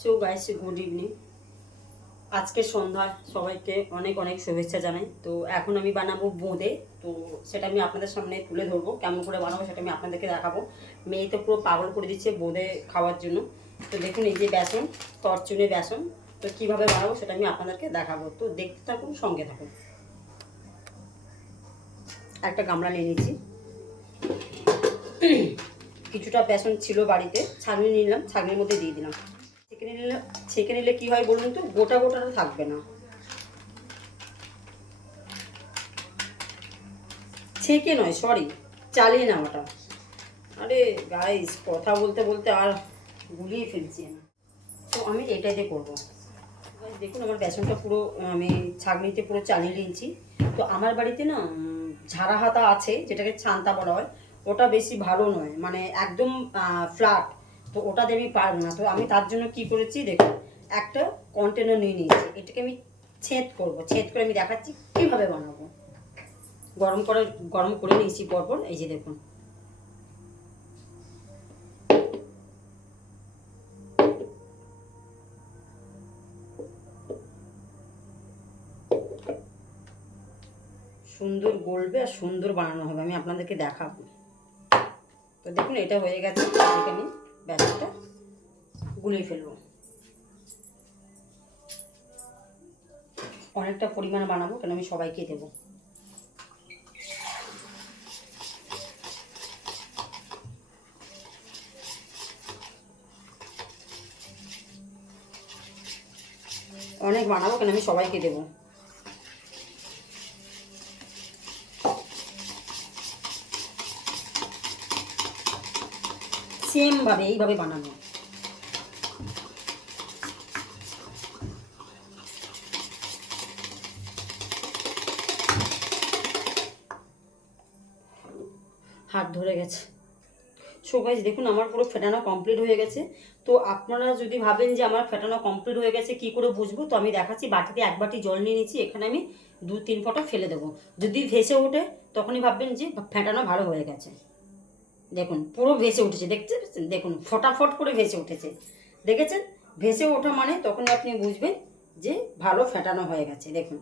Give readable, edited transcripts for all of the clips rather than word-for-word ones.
So guys, good evening. আজকে সন্ধ্যায় সবাইকে অনেক অনেক শুভেচ্ছা জানাই। তো এখন আমি বানাবো বোঁদে। তো সেটা আমি আপনাদের সামনে তুলে ধরবো, কেমন করে বানাবো সেটা আমি আপনাদেরকে দেখাবো। মেয়ে তো পুরো পাগল করে দিচ্ছে বোঁদে খাওয়ার জন্য। তো দেখুন, এই যে বেসন, ফরচুনে বেসন। তো কীভাবে বানাবো সেটা আমি আপনাদেরকে দেখাবো। তো দেখতে থাকুন, সঙ্গে থাকুন। একটা গামলা নিয়ে নিচ্ছি। কিছুটা বেসন ছিল বাড়িতে, ছাঁকনি নিলাম, ছাঁকনির মধ্যে দিয়ে দিলাম। ছেঁকে নিলে কী হয় বলুন তো, গোটা গোটাটা থাকবে না। ছেঁকে নয়, সরি, চালিয়ে নেওয়াটা। আরে গাইস, কথা বলতে বলতে আর গুলিয়ে ফেলছি না। তো আমি এটাতে করবো। দেখুন, আমার বেসনটা পুরো আমি ছাঁকনিতে পুরো চালিয়ে নিয়েছি। তো আমার বাড়িতে না ঝাড়া হাতা আছে, যেটাকে ছান্তা বলা হয়। ওটা বেশি ভালো নয়, মানে একদম ফ্ল্যাট। তো ওটাতে আমি পারবো না। তো আমি তার জন্য কি করেছি দেখুন, একটা কন্টেনার নিয়ে নিয়েছি। এটাকে আমি ছেদ করবো। ছেদ করে আমি দেখাচ্ছি কীভাবে বানাবো। গরম করে নিয়েছি পরপর, এই যে দেখুন। সুন্দর গলবে আর সুন্দর বানানো হবে, আমি আপনাদেরকে দেখাবো। তো দেখুন, এটা হয়ে গেছে। এটাকে আমি বেসনটা গুলিয়ে ফেলবো। অনেকটা পরিমাণে বানাবো, কেন আমি সবাইকে দেবো। অনেক বানাবো, কেন আমি সবাইকে দেবো। সেমভাবে এইভাবে বানানো। হাত ধরে গেছে। সো গাইস, দেখুন আমার পুরো ফেটানো কমপ্লিট হয়ে গেছে। তো আপনারা যদি ভাবেন যে আমার ফেটানো কমপ্লিট হয়ে গেছে কি করে বুঝবো, তো আমি দেখাচ্ছি। বাটিতে 1 বাটি জল নিয়ে নিচ্ছি। এখানে আমি 2-3 ফোঁটা ফেলে দেবো। যদি ভেসে ওঠে তখনই ভাববেন যে ফেটানো ভালো হয়ে গেছে। দেখুন পুরো ভেসে উঠেছে, দেখতে পাচ্ছেন? দেখুন ফটাফট করে ভেসে উঠেছে, দেখেছেন? ভেসে ওঠা মানে তখনই আপনি বুঝবেন যে ভালো ফেটানো হয়ে গেছে। দেখুন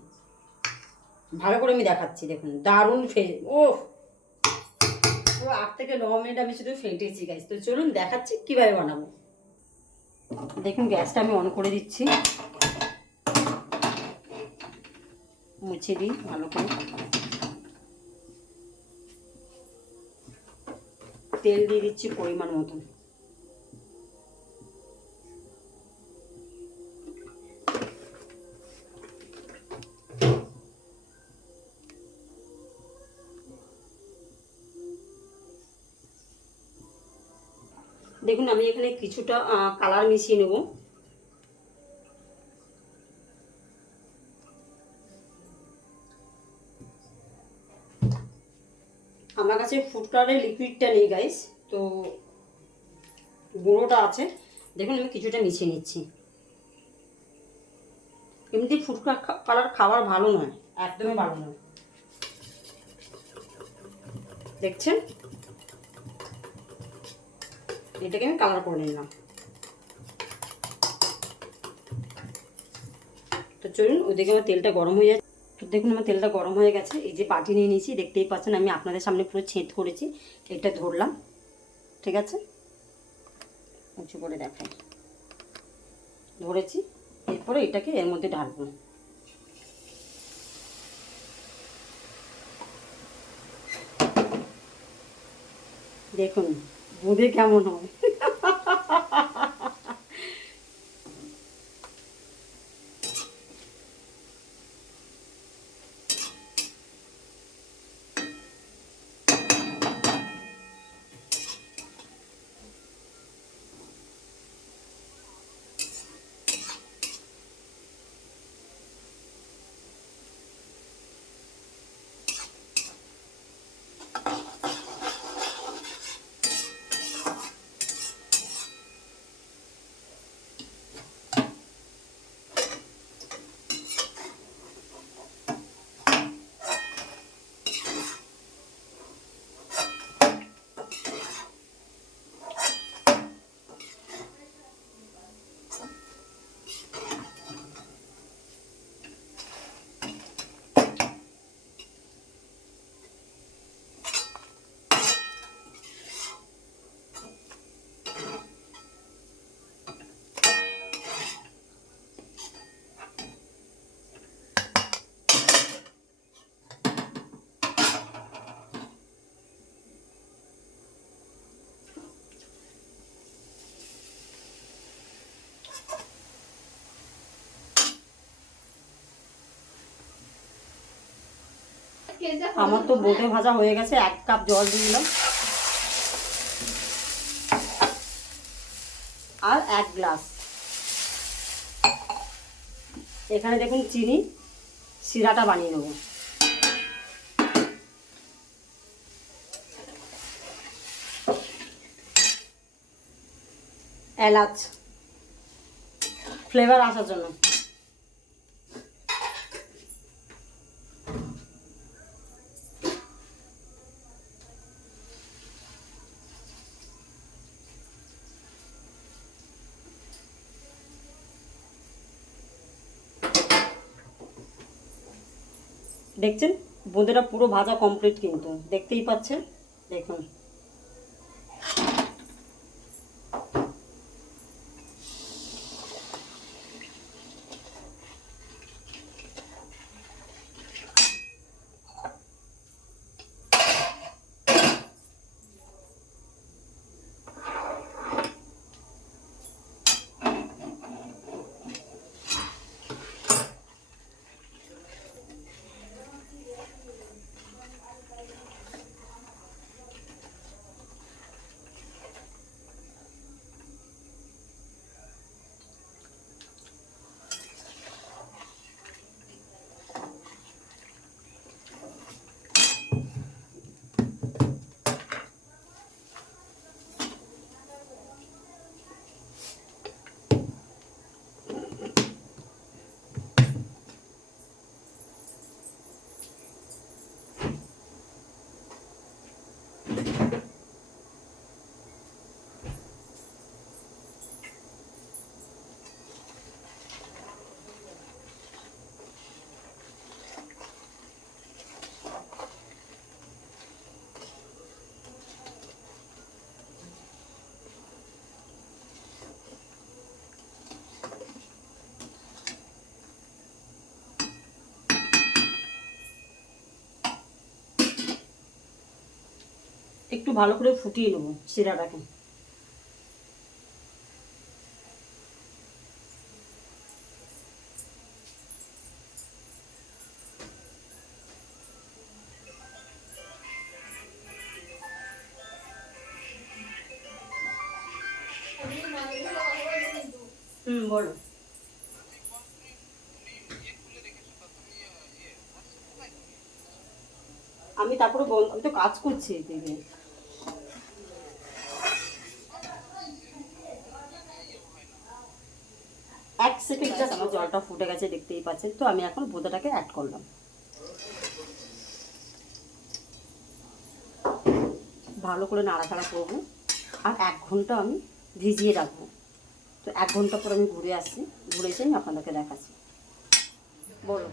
ভালো করে আমি দেখাচ্ছি। দেখুন দারুণ ও পুরো 8 থেকে 9 মিনিট আমি শুধু ফেটেছি গাইস। তো চলুন দেখাচ্ছি কীভাবে বানাবো। দেখুন গ্যাসটা আমি অন করে দিচ্ছি। মুছে দিই ভালো করে। তেল দিয়ে দিচ্ছি পরিমাণ মতন। দেখুন আমি এখানে কিছুটা কালার মিশিয়ে নেব। আমার কাছে ফুড কালারের লিকুইডটা নেই গাইস, তো গুঁড়োটা আছে। দেখুন আমি কিছুটা মিশিয়ে নিচ্ছি। এমনি ফুড কালার খাবার ভালো নয়, একদমই ভালো নয়। দেখছেন, এটাকে আমি কালার করে নিলাম। তো চলুন, ওইদিকে আমার তেলটা গরম হয়ে যাচ্ছে। তো দেখুন আমার তেলটা গরম হয়ে গেছে। এই যে বাটি নিয়ে নিয়েছি, দেখতেই পাচ্ছেন আমি আপনাদের সামনে পুরো ছেদ করেছি। এটা ধরলাম, ঠিক আছে? উঁচু করে দেখাই, ধরেছি। এরপরে এটাকে এর মধ্যে ঢালবো। দেখুন বোঁদে কেমন হয়। আমার তো বোঁদে ভাজা হয়ে গেছে, 1 কাপ জল দিয়ে দিলাম আর 1 গ্লাস এখানে দেখুন চিনি, শিরাটা বানিয়ে নেব। এলাচ ফ্লেভার আসার জন্য, দেখছেন বোঁদেটা পুরো ভাজা কমপ্লিট, কিন্তু দেখতেই পাচ্ছেন দেখুন। একটু ভালো করে ফুটিয়ে নেবো শিরাটাকে। বলো। আমি তারপরে আমি তো কাজ করছি এদিকে। 1 সেকেন্ড জাস্ট, আমার জলটা ফুটে গেছে দেখতেই পাচ্ছেন। তো আমি এখন বোঁদাটাকে অ্যাড করলাম, ভালো করে নাড়াচাড়া করবো আর 1 ঘন্টা আমি ভিজিয়ে রাখবো। তো 1 ঘন্টা পর আমি ঘুরে আসছি, ঘুরে এসে আমি আপনাদেরকে দেখাচ্ছি। বলো।